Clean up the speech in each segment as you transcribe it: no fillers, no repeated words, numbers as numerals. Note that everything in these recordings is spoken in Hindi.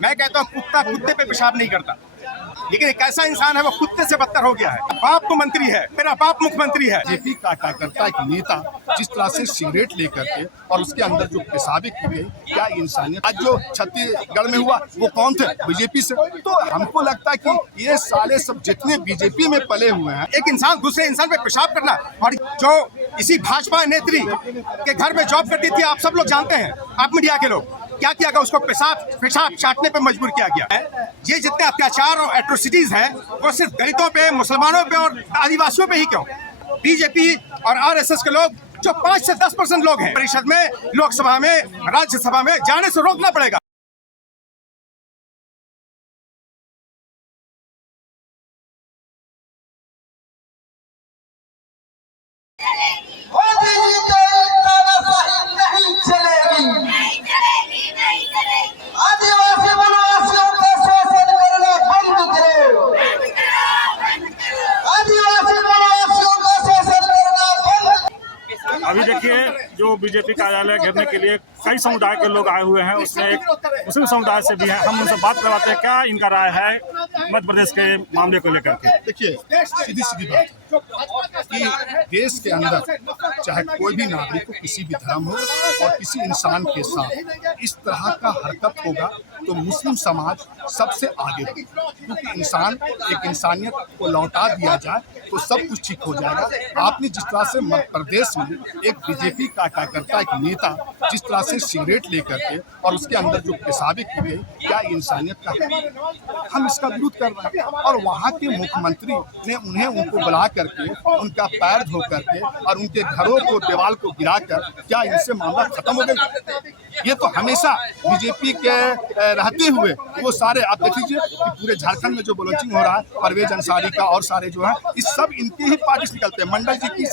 मैं कहता हूँ कुत्ता कुत्ते पे पेशाब नहीं करता, लेकिन एक ऐसा इंसान है वो कुत्ते से बदतर हो गया है। बाप तो मंत्री है, मेरा बाप मुख्यमंत्री है। बीजेपी का कार्यकर्ता एक नेता जिस तरह से सिगरेट लेकर के और उसके अंदर जो पेशाबी की गई, क्या इंसानियत। आज जो छत्तीसगढ़ में हुआ वो कौन थे? बीजेपी से। तो हमको लगता है कि ये साले सब जितने बीजेपी में पले हुए हैं, एक इंसान दूसरे इंसान पे पेशाब करना, और जो इसी भाजपा नेत्री के घर में जॉब करती थी, आप सब लोग जानते हैं, आप मीडिया के लोग, क्या किया गया, उसको पेशाब चाटने पे मजबूर किया गया है। ये जितने अत्याचार और एट्रोसिटीज हैं वो सिर्फ दलितों पे, मुसलमानों पे और आदिवासियों पे ही क्यों? बीजेपी और आरएसएस के लोग जो 5 से 10% लोग हैं परिषद में, लोकसभा में, राज्यसभा में जाने से रोकना पड़ेगा। आदिवासी वनवासियों का शोषण करना बंद करो। आदिवासी वनवासियों का शोषण करना बंद। अभी देखिए, जो बीजेपी कार्यालय घेरने के लिए कई समुदाय के लोग आए हुए हैं, उसमें एक मुस्लिम समुदाय से भी है। हम उनसे बात करवाते हैं, क्या इनका राय है मध्य प्रदेश के मामले को लेकर के। देखिए सीधी सीधी बात कि देश के अंदर चाहे कोई भी नागरिक हो, किसी भी धर्म हो, और किसी इंसान के साथ इस तरह का हरकत होगा तो मुस्लिम समाज सबसे आगे होगा, क्योंकि एक इंसानियत को लौटा दिया जाए तो सब कुछ ठीक हो जाएगा। आपने जिस तरह से मध्य प्रदेश में एक बीजेपी का कार्यकर्ता एक नेता जिस तरह से सिगरेट लेकर के और उसके अंदर जो पेशाबी की गई, क्या इंसानियत का है? हम इसका विरोध कर रहे हैं। और वहाँ के मुख्यमंत्री ने उनको बुला करके उनका पैर धो करके और उनके घरों को दीवार को गिरा कर क्या इनसे मामला खत्म हो गया? ये तो हमेशा बीजेपी के रहते हुए वो सारे, आप देख लीजिए कि पूरे झारखंड में जो ब्लोचिंग हो रहा है, परवेज अंसारी का और सारे जो है, इस सब इनके ही पार्टी से निकलते हैं। मंडल जी की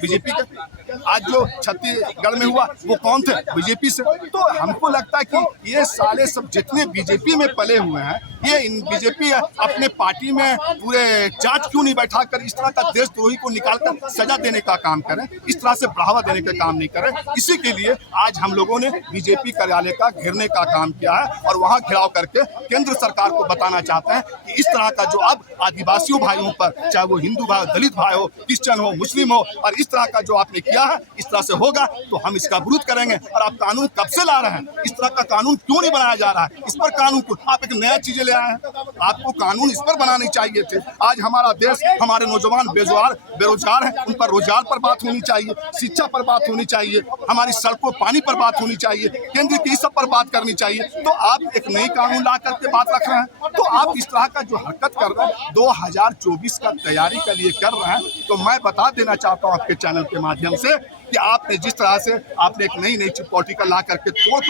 बीजेपी के। आज जो छत्तीसगढ़ में हुआ वो कौन थे? बीजेपी से। तो हमको लगता है कि ये साले सब जितने बीजेपी में पले हुए हैं, ये इन बीजेपी अपने पार्टी में पूरे जांच क्यों नहीं बैठा कर इस तरह का देशद्रोही को निकालकर सजा देने का काम करें, इस तरह से बढ़ावा देने का काम नहीं करें। इसी के लिए आज हम लोगों ने बीजेपी कार्यालय का घेरने का काम किया है और वहां घेराव करके केंद्र सरकार को बताना चाहते हैं कि इस तरह का जो अब आदिवासियों भाइयों पर, चाहे वो हिंदू भाई, दलित भाई हो, क्रिश्चियन हो, मुस्लिम हो, और इस तरह का जो आपने किया है, इस तरह से होगा तो हम इसका विरोध करेंगे। और आप कानून कब से ला रहे हैं? इस तरह का कानून क्यों नहीं बनाया जा रहा है? इस पर कानून को आप एक नया चीजें ले आए हैं, आपको कानून इस पर बनाने चाहिए थे। आज हमारा देश, हमारे नौजवान बेरोजगार हैं, उन पर रोजगार पर बात होनी चाहिए, शिक्षा पर बात होनी चाहिए, हमारी सड़कों पानी पर बात होनी चाहिए, केंद्र की सब पर बात करनी चाहिए। तो आप एक नई कानून ला करके बात रख रहे हैं। तो आप इस तरह का जो हरकत कर रहे हैं 2024 का तैयारी के लिए कर रहे हैं। तो मैं बता देना चाहता हूँ आपके चैनल के माध्यम से कि आपने जिस तरह से आपने एक नई पॉलिटिकल ला करके फूट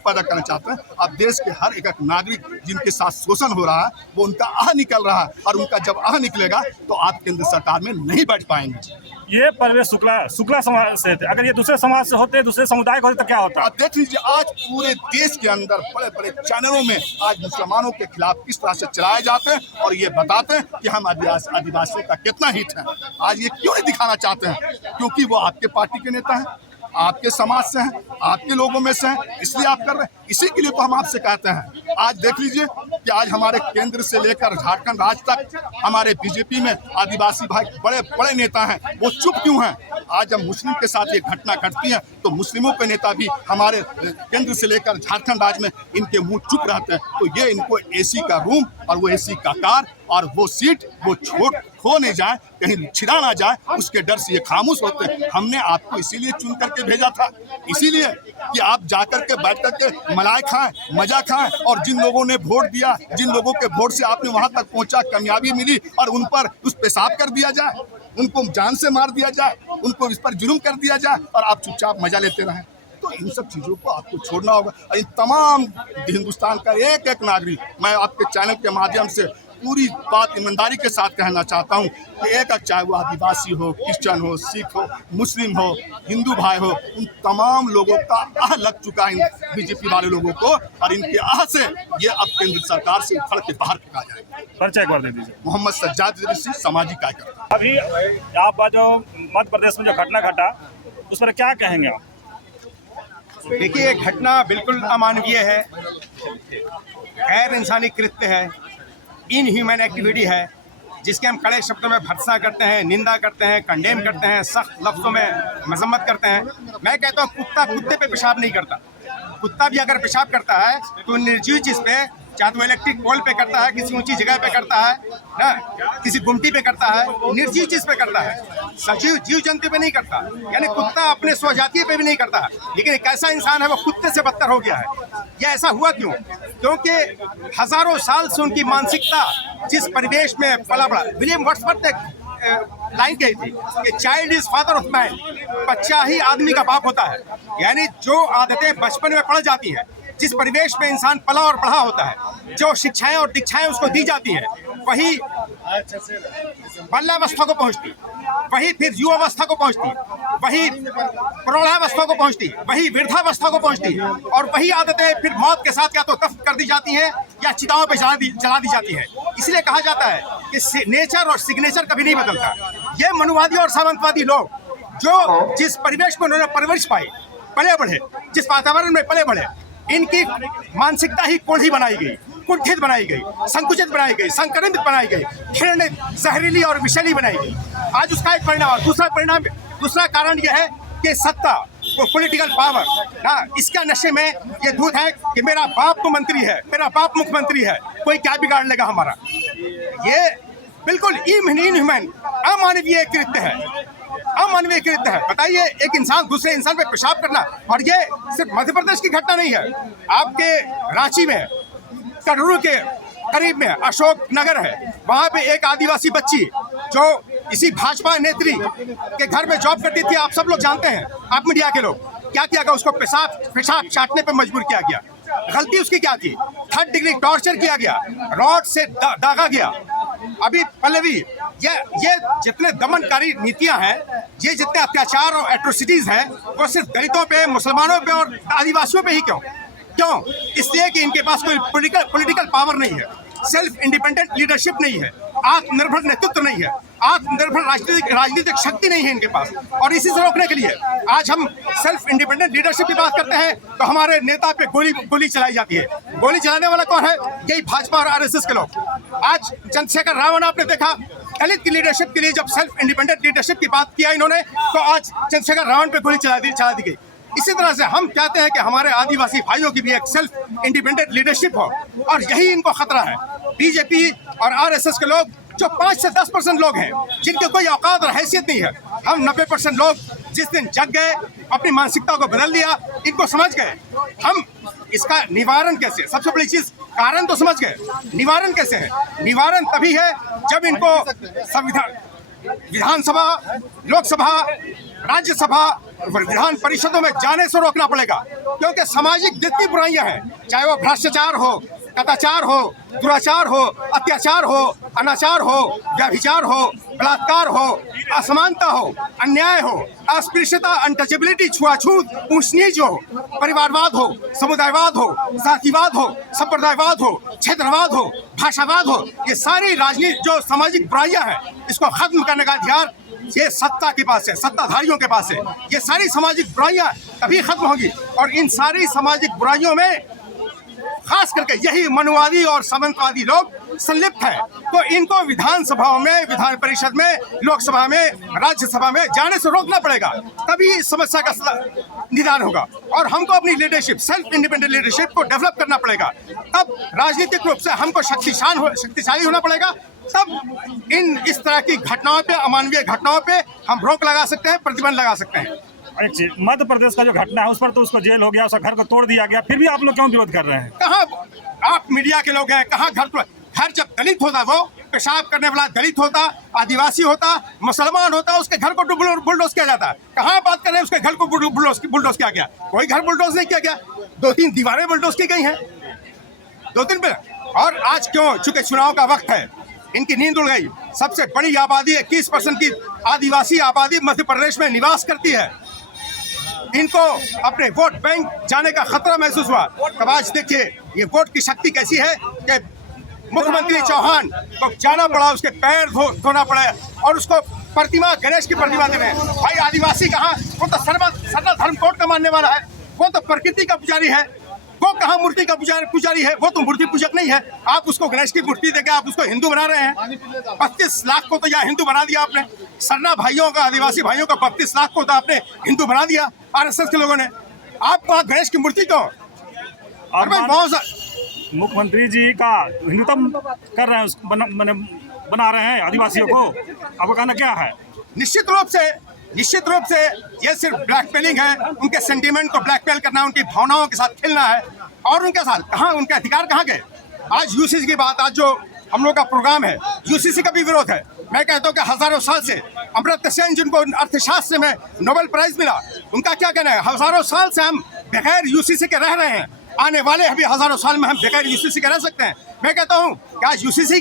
पैदा करना चाहते हैं, अब देश के हर एक नागरिक जिनके साथ शोषण हो रहा है वो उनका आह निकल रहा है, और उनका जब आह निकलेगा तो आप केंद्र सरकार में नहीं बैठ पाएंगे। ये परवेश शुक्ला समाज से थे, अगर ये दूसरे समाज से होते, दूसरे समुदाय को होते तो क्या होता? आप देख लीजिए आज पूरे देश के अंदर बड़े बड़े चैनलों में आज मुसलमानों के खिलाफ किस तरह से चलाए जाते हैं और ये बताते हैं कि हम आदिवासियों का कितना हित है। आज ये क्यों नहीं दिखाना चाहते हैं? क्योंकि वो आपके पार्टी के नेता हैं, आपके समाज से हैं, आपके लोगों में से हैं, इसलिए आप कर रहे हैं। इसी के लिए तो हम आपसे कहते हैं, आज देख लीजिए कि आज हमारे केंद्र से लेकर झारखंड राज्य तक हमारे बीजेपी में आदिवासी भाई बड़े बड़े नेता हैं, वो चुप क्यों हैं? आज जब मुस्लिम के साथ ये घटना घटती है तो मुस्लिमों के नेता भी हमारे केंद्र से लेकर झारखंड राज्य में इनके मुंह चुप रहते हैं। तो ये इनको एसी का रूम और वो एसी का कार और वो सीट वो खो नहीं जाए, कहीं छिड़ा ना जाए, उसके डर से ये खामोश होते हैं। हमने आपको इसीलिए चुन करके भेजा था, इसीलिए कि आप जाकर के बैठ करके मलाई खाएं, मजा खाएं, और जिन लोगों ने वोट दिया, जिन लोगों के वोट से आपने वहां तक पहुंचा, कामयाबी मिली, और उन पर उस पेशाब कर दिया जाए, उनको जान से मार दिया जाए, उनको इस पर जुल्म कर दिया जाए और आप चुपचाप मजा लेते रहें। तो इन सब चीज़ों को आपको छोड़ना होगा। और इन तमाम हिंदुस्तान का एक एक नागरिक, मैं आपके चैनल के माध्यम से पूरी बात ईमानदारी के साथ कहना चाहता हूँ कि एक चाहे वो आदिवासी हो, क्रिश्चियन हो, सिख हो, मुस्लिम हो, हिंदू भाई हो, उन तमाम लोगों का आह लग चुका है इन बीजेपी वाले लोगों को, और इनके आह से ये अब केंद्र सरकार से उखड़ के बाहर फेंका जाएगा। परिचय एक बार दे दीजिए। मोहम्मद सज्जाद इदरीसी, सामाजिक कार्यकर्ता। अभी आप जो मध्य प्रदेश में जो घटना घटा उस पर क्या कहेंगे आप? देखिए, ये घटना बिल्कुल अमानवीय है, गैर इंसानी कृत्य है, इनह्यूमन एक्टिविटी है, जिसके हम कड़े शब्दों में भर्त्सना करते हैं, निंदा करते हैं, कंडेम करते हैं, सख्त लफ्ज़ों में मजम्मत करते हैं। मैं कहता हूँ कुत्ता कुत्ते पे पेशाब नहीं करता। कुत्ता भी अगर पेशाब करता है तो निर्जीव चीज़ पे, चाहे तो इलेक्ट्रिक पोल पे करता है, किसी ऊंची जगह पे करता है ना, किसी गुमटी पे करता है, निर्जीव चीज़ पे करता है, सजीव जीव जंतु पे नहीं करता। यानी कुत्ता अपने स्वजातीय पे भी नहीं करता है, लेकिन एक ऐसा इंसान है वो कुत्ते से बदतर हो गया है। यह ऐसा हुआ क्यों? क्योंकि हजारों साल से उनकी मानसिकता जिस परिवेश में पला बड़ा, विलियम वर्ड्सवर्थ ने लाइन कही थी कि child is father of man, बच्चा ही आदमी का बाप होता है। यानी जो आदतें बचपन में पड़ जाती हैं, जिस परिवेश में इंसान पला और बढ़ा होता है, जो शिक्षाएं और दीक्षाएं उसको दी जाती हैं, वही बाल्यावस्था को पहुंचती, वही फिर युवावस्था को पहुंचती, वही प्रौढ़ावस्था को पहुंचती, वही वृद्धावस्था को पहुंचती, और वही आदतें फिर मौत के साथ या तो दफन कर दी जाती हैं या चिताओं पे जला दी जाती है। इसलिए कहा जाता है कि नेचर और सिग्नेचर कभी नहीं बदलता। ये मनुवादी और सामंतवादी लोग जो जिस परिवेश में उन्होंने परवरिश पाई, पले बढ़े, जिस वातावरण में पले बढ़े, इनकी मानसिकता ही कोढ़ी बनाई गई, कुंठित बनाई गई, संकुचित बनाई गई, संक्रमित बनाई गई, घृणित, जहरीली और विषैली बनाई गई। आज उसका एक परिणाम, दूसरा कारण यह है कि सत्ता, वो पॉलिटिकल पावर ना, इसका नशे में ये धूत है कि मेरा बाप तो मंत्री है, मेरा बाप मुख्यमंत्री है, कोई क्या बिगाड़ लेगा हमारा। ये बिल्कुल इनह्यूमन, अमानवीय कृत्य है, अमानवीय कृत्य है। बताइए, एक इंसान दूसरे इंसान पे पेशाब करना, और ये सिर्फ मध्य प्रदेश की घटना नहीं है। आपके रांची में कटरू के करीब में अशोक नगर है, वहाँ पे एक आदिवासी बच्ची जो इसी भाजपा नेत्री के घर में जॉब करती थी, आप सब लोग जानते हैं, आप मीडिया के लोग, क्या किया गया? उसको पेशाब चाटने पे मजबूर किया गया। गलती उसकी क्या थी? 3rd डिग्री टॉर्चर किया गया, रॉड से दागा गया। अभी पल्लवी, ये जितने दमनकारी नीतियां हैं, ये जितने अत्याचार और एट्रोसिटीज हैं, वो सिर्फ दलितों पे, मुसलमानों पे और आदिवासियों पे ही क्यों? इसलिए कि इनके पास कोई पॉलिटिकल पावर नहीं है, सेल्फ इंडिपेंडेंट लीडरशिप नहीं है, आत्मनिर्भर नेतृत्व नहीं है, आत्मनिर्भर राजनीतिक शक्ति नहीं है इनके पास। और इसी से रोकने के लिए आज हम सेल्फ इंडिपेंडेंट लीडरशिप की बात करते हैं तो हमारे नेता पे गोली चलाई जाती है। गोली चलाने वाला कौन है? यही भाजपा और आरएसएस के लोग। आज चंद्रशेखर रावण आपने देखा, दलित की लीडरशिप के लिए जब सेल्फ इंडिपेंडेंट लीडरशिप की बात किया इन्होंने, तो आज चंद्रशेखर रावण पे गोली चला दी गई। इसी तरह से हम चाहते हैं कि हमारे आदिवासी भाइयों की भी एक सेल्फ इंडिपेंडेंट लीडरशिप हो, और यही इनको खतरा है। बीजेपी और आरएसएस के लोग जो 5 से 10% लोग हैं, जिनके कोई औकात और हैसियत नहीं है, हम 90% लोग जिस दिन जग गए, अपनी मानसिकता को बदल दिया, इनको समझ गए। हम इसका निवारण कैसे, सबसे बड़ी चीज, कारण तो समझ गए, निवारण कैसे है? निवारण तभी है जब इनको संविधान, विधानसभा, लोकसभा, राज्यसभा, विधान परिषदों में जाने से रोकना पड़ेगा। क्योंकि सामाजिक जितनी बुराइयां हैं, चाहे वो भ्रष्टाचार हो, कदाचार हो, दुराचार हो, अत्याचार हो, अनाचार हो, व्यभिचार हो, बलात्कार हो, असमानता हो, अन्याय हो, अस्पृश्यता, अनटचेबिलिटी, छुआछूत, ऊंच नीच हो, परिवारवाद हो, समुदायवाद हो, जातिवाद हो, संप्रदायवाद हो, क्षेत्रवाद हो, भाषावाद हो, ये सारी राजनीति जो सामाजिक बुराइयां हैं, इसको खत्म करने का अधिकार ये सत्ता के पास है, सत्ताधारियों के पास है। ये सारी सामाजिक बुराइयां तभी खत्म होगी, और इन सारी सामाजिक बुराइयों में खास करके यही मनुवादी और सामंतवादी लोग संलिप्त हैं। तो इनको विधानसभाओं में, विधान परिषद में, लोकसभा में, राज्यसभा में जाने से रोकना पड़ेगा, तभी इस समस्या का निदान होगा। और हमको अपनी लीडरशिप, सेल्फ इंडिपेंडेंट लीडरशिप को डेवलप करना पड़ेगा। तब राजनीतिक रूप से हमको शक्तिशाली होना पड़ेगा। तब इस तरह की घटनाओं पे, अमानवीय घटनाओं पे हम रोक लगा सकते हैं, प्रतिबंध लगा सकते हैं। एक चीज, मध्य प्रदेश का जो घटना है उस पर तो उसको जेल हो गया, उसका घर को तोड़ दिया गया, फिर भी आप लोग क्यों विरोध कर रहे हैं? कहाँ आप मीडिया के लोग हैं, कहाँ घर जब दलित होता, वो पेशाब करने वाला दलित होता, आदिवासी होता, मुसलमान होता, उसके घर को बुलडोज किया जाता। कहाँ बात कर रहे हैं उसके घर को बुलडोज किया गया? कोई घर बुलडोज नहीं किया गया, 2-3 दीवारें बुलडोज की गई हैं, 2-3 पे। और आज क्यों? चूंकि चुनाव का वक्त है, इनकी नींद उड़ गई। सबसे बड़ी आबादी, 21% की आदिवासी आबादी मध्य प्रदेश में निवास करती है। इनको अपने वोट बैंक जाने का खतरा महसूस हुआ। तब आज देखिए ये वोट की शक्ति कैसी है कि मुख्यमंत्री चौहान को जाना पड़ा, उसके पैर धोना पड़ा, और उसको प्रतिमा, गणेश की प्रतिमा देने। भाई आदिवासी कहाँ? वो तो सर्व धर्म कोड का मानने वाला है, वो तो प्रकृति का पुजारी है। वो कहाँ मूर्ति का पुजारी है? वो तो मूर्ति पूजक नहीं है। आप उसको गणेश की मूर्ति देके आप उसको हिंदू बना रहे हैं। 32 लाख को तो यहाँ हिंदू बना दिया आपने। सरना भाइयों का, आदिवासी भाइयों का 32 लाख को तो आपने हिंदू बना दिया आरएसएस के लोगों ने। आप वहाँ गणेश की मूर्ति को और मुख्यमंत्री जी का हिंदुत्व कर रहे हैं, बना रहे हैं आदिवासियों को। आपका कहना क्या है? निश्चित रूप से ये सिर्फ ब्लैकमेलिंग है। उनके सेंटीमेंट को ब्लैकमेल करना, उनकी भावनाओं के साथ खेलना है। और उनके साथ कहाँ, उनके अधिकार कहाँ गए? आज यूसीसी की बात, आज जो हम लोग का प्रोग्राम है, यूसीसी का भी विरोध है। मैं कहता हूँ कि हजारों साल से अमर्त्य सेन जिनको अर्थशास्त्र में नोबेल प्राइज मिला, उनका क्या कहना है? हजारों साल से हम बगैर यूसीसी के रह रहे हैं। आने वाले अभी हजारों साल में हम बगैर यूसीसी के रह सकते हैं। मैं कहता हूँ क्या यूसीसी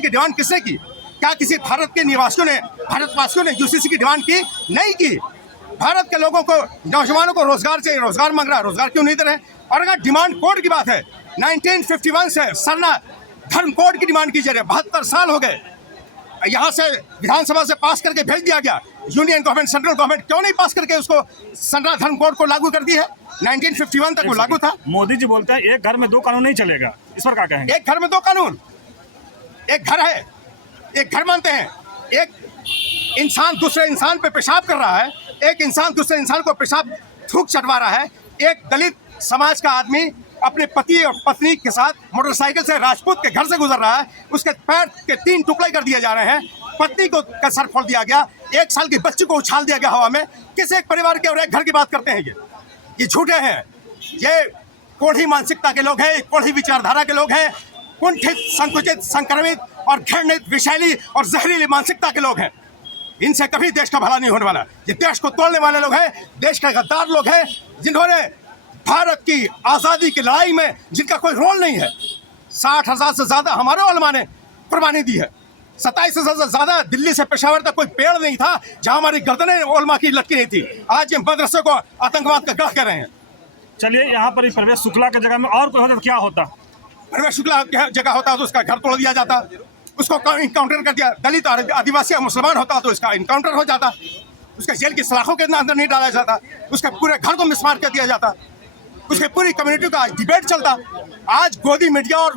की डिमांड किसने की? क्या किसी भारत के निवासियों ने, भारतवासियों ने यूसीसी की डिमांड की? नहीं की। भारत के लोगों को, नौजवानों को रोजगार चाहिए, रोजगार मांग रहा है, रोजगार क्यों नहीं दे रहे? और अगर डिमांड कोड की बात है, 1951 से सरना धर्म कोड की डिमांड की जा रही है। 72 साल हो गए। यहाँ से विधानसभा से पास करके भेज दिया गया। यूनियन गवर्नमेंट, सेंट्रल गवर्नमेंट क्यों नहीं पास करके उसको सरना धर्म कोड को लागू कर दी है? 1951 तक वो लागू था। मोदी जी बोलते हैं एक घर में दो कानून नहीं चलेगा, इस पर क्या कहेंगे? एक घर में दो कानून, एक घर है, एक घर मानते हैं। एक इंसान दूसरे इंसान पे पेशाब कर रहा है, एक इंसान दूसरे इंसान को पेशाब थूक चटवा रहा है। एक दलित समाज का आदमी अपने पति और पत्नी के साथ मोटरसाइकिल से राजपूत के घर से गुजर रहा है, उसके पैर के 3 टुकड़े कर दिए जा रहे हैं, पत्नी को का सर फोड़ दिया गया, 1 साल की बच्ची को उछाल दिया गया हवा में। किस एक परिवार के और एक घर की बात करते हैं? ये झूठे हैं। ये कोढ़ी मानसिकता के लोग हैं, कोढ़ी विचारधारा के लोग हैं, कुंठित, संकुचित, संक्रमित और घृणित, विषैली और जहरीली मानसिकता के लोग हैं। इनसे कभी देश का भला नहीं होने वाला। ये देश को तोड़ने वाले लोग हैं, देश के गद्दार लोग हैं, जिन्होंने भारत की आज़ादी की लड़ाई में जिनका कोई रोल नहीं है। 60,000 से ज़्यादा हमारे उलमा ने कुर्बानी दी है। 27,000 से ज़्यादा दिल्ली से पेशावर तक कोई पेड़ नहीं था जहां हमारी गर्दनें उलमा की लटकी नहीं थी। आज ये मदरसे को आतंकवाद का गढ़ कर रहे हैं। चलिए, यहाँ पर प्रवेश शुक्ला की जगह में और कोई होता तो क्या होता? प्रवेश शुक्ला की जगह होता तो उसका घर तोड़ दिया जाता, उसको इनकाउंटर कर दिया। दलित और आदिवासी मुसलमान होता तो इसका इनकाउंटर हो जाता, उसके जेल की सलाखों के अंदर नहीं डाला जाता, उसके पूरे घर को मिसमार कर दिया जाता, उसके पूरी कम्युनिटी का डिबेट चलता। आज गोदी मीडिया और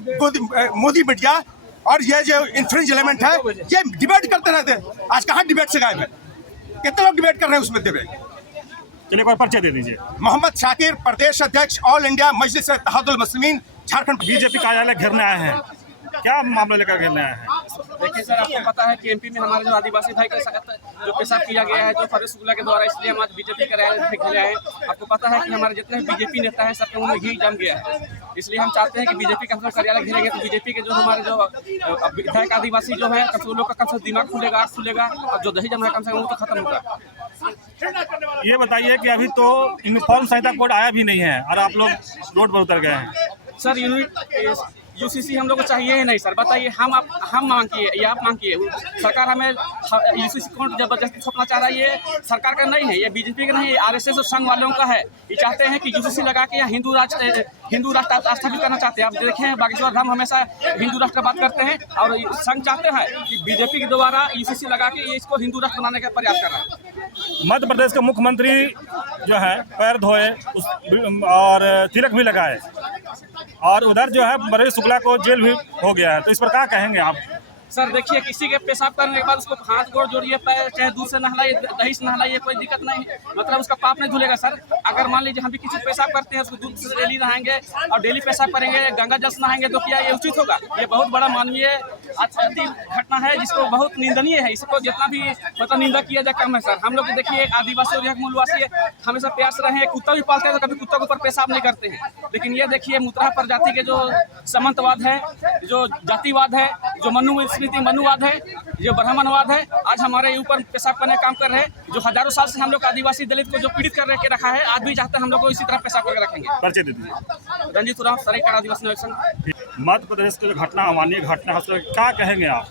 मोदी मीडिया और ये जो इन्फ्रिंज एलिमेंट है, ये डिबेट करते रहते हैं। आज कहाँ डिबेट से गायब है? कितने लोग डिबेट कर रहे हैं उसमें? डिबेट। चलिए, कोई परिचय दे दीजिए। मोहम्मद शाकिर, प्रदेश अध्यक्ष, ऑल इंडिया मजलिस इत्तेहादुल मुस्लिमीन, झारखंड। बीजेपी कार्यालय घेरने आए हैं, क्या मामला लेकर घेरने आए हैं? देखिए सर, आपको पता है कि एमपी में हमारे जो आदिवासी भाई के साथ जो पेशाब किया गया है, जो प्रवेश शुक्ला के द्वारा, इसलिए हम आज बीजेपी कार्यालय घेरे आए हैं। आपको पता है कि हमारे जितने बीजेपी नेता हैं सबके मुंह में घी जम गया है, इसलिए हम चाहते हैं कि बीजेपी का कार्यालय घेरेंगे तो बीजेपी के जो हमारे जो विधायक आदिवासी जो है, कम लोग का कम से दिमाग खुलेगा, आँख खुलेगा, और जो दही जम है कम से कम वो तो खत्म होगा। ये बताइए कि अभी तो यूनिफॉर्म संहिता कोड आया भी नहीं है और आप लोग रोड पर उतर गए हैं। सर, यूसीसी हम लोग को चाहिए ही नहीं सर। बताइए, हम मांगिए या आप मांगिए, सरकार हमें यूसीसी कोड जबरदस्ती थोपना चाह रही है। सरकार का नहीं है, ये बीजेपी का नहीं है, आरएसएस और संघ वालों का है। ये चाहते हैं कि यूसीसी लगा के हिंदू राष्ट्र स्थापित करना चाहते हैं। आप देखें, बागेश्वर धाम हमेशा हिंदू राष्ट्र बात करते हैं, और संघ चाहते हैं कि बीजेपी के द्वारा यूसीसी लगा के इसको हिंदू राष्ट्र बनाने का प्रयास कर रहा है। मध्य प्रदेश के मुख्यमंत्री जो है पैर धोए और तिलक भी लगाए, और उधर जो है प्रवेश शुक्ला को जेल भी हो गया है, तो इस पर क्या कहेंगे आप? सर देखिए, किसी के पेशाब करने के बाद उसको हाथ गोड़ जोड़िए, पैर चाहे दूध से नहलाइए, दही से नहलाइए, कोई दिक्कत नहीं है, मतलब उसका पाप नहीं धुलेगा सर। अगर मान लीजिए हम भी किसी पेशाब करते हैं, उसको दूध से डेली नहाएंगे और डेली पेशाब करेंगे, गंगा जल से नहाएंगे, तो क्या ये उचित होगा? ये बहुत बड़ा मानवीय घटना है जिसको बहुत निंदनीय है। इसको जितना भी मतलब निंदा किया जाए कम है सर। हम लोग देखिए, आदिवासी और यहाँ मूलवासी हमेशा प्यार से रहे हैं, कुत्ता भी पालते हैं तो कभी कुत्ता के ऊपर पेशाब नहीं करते हैं। लेकिन ये देखिए, मुतरा प्रजाति के जो सामंतवाद है, जो जातिवाद है, जो मनुवाद है, जो ब्राह्मणवाद है, आज हमारे ऊपर पेशाब करने काम कर रहे हैं। जो हजारों साल से हम लोग आदिवासी दलित को जो पीड़ित कर रखा है, आज भी चाहते हैं हम लोग को इसी तरह पेशाब करके रखेंगे। परिचय दे दीजिए। रंजीत उरांव, सरायकेला आदिवासी निरीक्षण। मध्य प्रदेश की जो घटना, अमानवीय घटना है, उसमें क्या कहेंगे आप?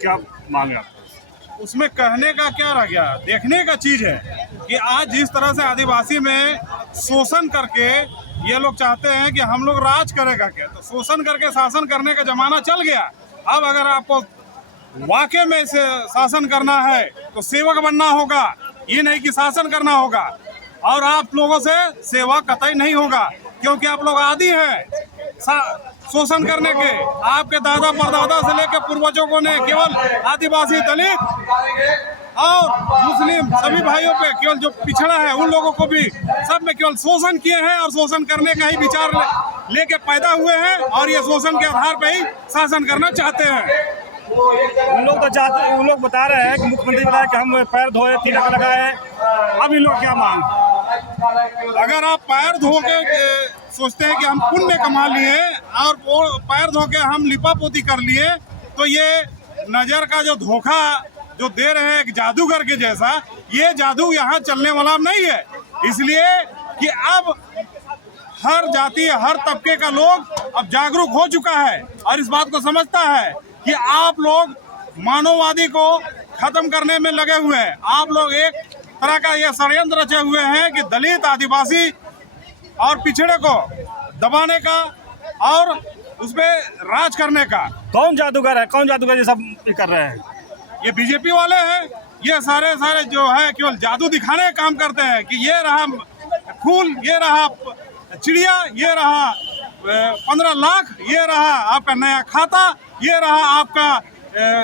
क्या मांगे आप? उसमें कहने का क्या रह गया? देखने का चीज़ है कि आज जिस तरह से आदिवासी में शोषण करके ये लोग चाहते हैं कि हम लोग राज करेगा क्या, तो शोषण करके शासन करने का जमाना चल गया। अब अगर आपको वाकई में से शासन करना है तो सेवक बनना होगा, ये नहीं कि शासन करना होगा। और आप लोगों से सेवा कतई नहीं होगा, क्योंकि आप लोग आदी हैं शोषण करने के। आपके दादा परदादा से लेकर पूर्वजों को ने केवल आदिवासी, दलित और मुस्लिम सभी भाइयों पे, केवल जो पिछड़ा है उन लोगों को भी सब में केवल शोषण किए हैं और शोषण करने का ही विचार लेके पैदा हुए हैं और ये शोषण के आधार पे ही शासन करना चाहते हैं। उन लोग बता रहे हैं कि मुख्यमंत्री बताया कि हम पैर धोए, तिलक लगाए, अब इन लोग क्या मांग? अगर आप पैर धो के सोचते हैं कि हम पुण्य कमा लिए और पैर धो के हम लिपा पोती कर लिए, तो ये नजर का जो धोखा जो दे रहे हैं एक जादूगर के जैसा, ये जादू यहाँ चलने वाला नहीं है। इसलिए कि अब हर जाति, हर तबके का लोग अब जागरूक हो चुका है और इस बात को समझता है कि आप लोग मानववादी को खत्म करने में लगे हुए हैं। आप लोग एक तरह का ये षड्यंत्र रचे हुए हैं कि दलित, आदिवासी और पिछड़े को दबाने का और उस पर राज करने का। कौन जादूगर है? कौन जादूगर ये सब कर रहे हैं? ये बीजेपी वाले हैं। ये सारे जो है केवल जादू दिखाने का काम करते हैं कि ये रहा फूल, ये रहा चिड़िया, ये रहा 15 लाख, ये रहा आपका नया खाता, ये रहा आपका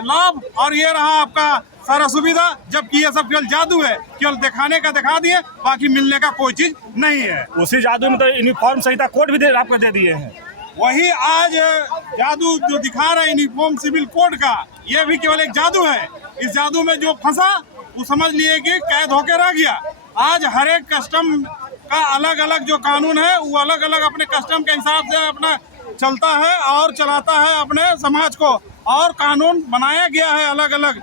लाभ और ये रहा आपका सारा सुविधा, जबकि ये सब केवल जादू है, केवल दिखाने का दिखा दिए, बाकी मिलने का कोई चीज नहीं है। उसी जादू में तो यूनिफॉर्म संहिता कोड भी आपको दे दिए हैं। वही आज जादू जो दिखा रहे यूनिफॉर्म सिविल कोड का, ये भी केवल एक जादू है। इस जादू में जो फंसा वो समझ लिए कि कैद होके रह गया। आज हर एक कस्टम का अलग अलग जो कानून है वो अलग अलग अपने कस्टम के हिसाब से अपना चलता है और चलाता है अपने समाज को, और कानून बनाया गया है अलग अलग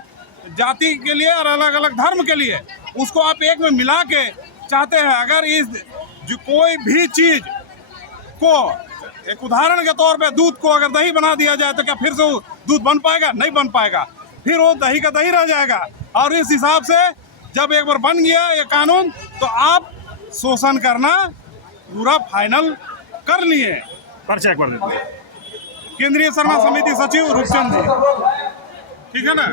जाति के लिए और अलग अलग धर्म के लिए। उसको आप एक में मिला के चाहते हैं। अगर इस जो कोई भी चीज को, एक उदाहरण के तौर पे दूध को अगर दही बना दिया जाए तो क्या फिर से दूध बन पाएगा? नहीं बन पाएगा, फिर वो दही का दही रह जाएगा। और इस हिसाब से जब एक बार बन गया ये कानून, तो आप शोषण करना पूरा फाइनल कर लिए। पर्चा एक बार दे दो। केंद्रीय शर्मा समिति सचिव रूपचंद जी, ठीक है ना।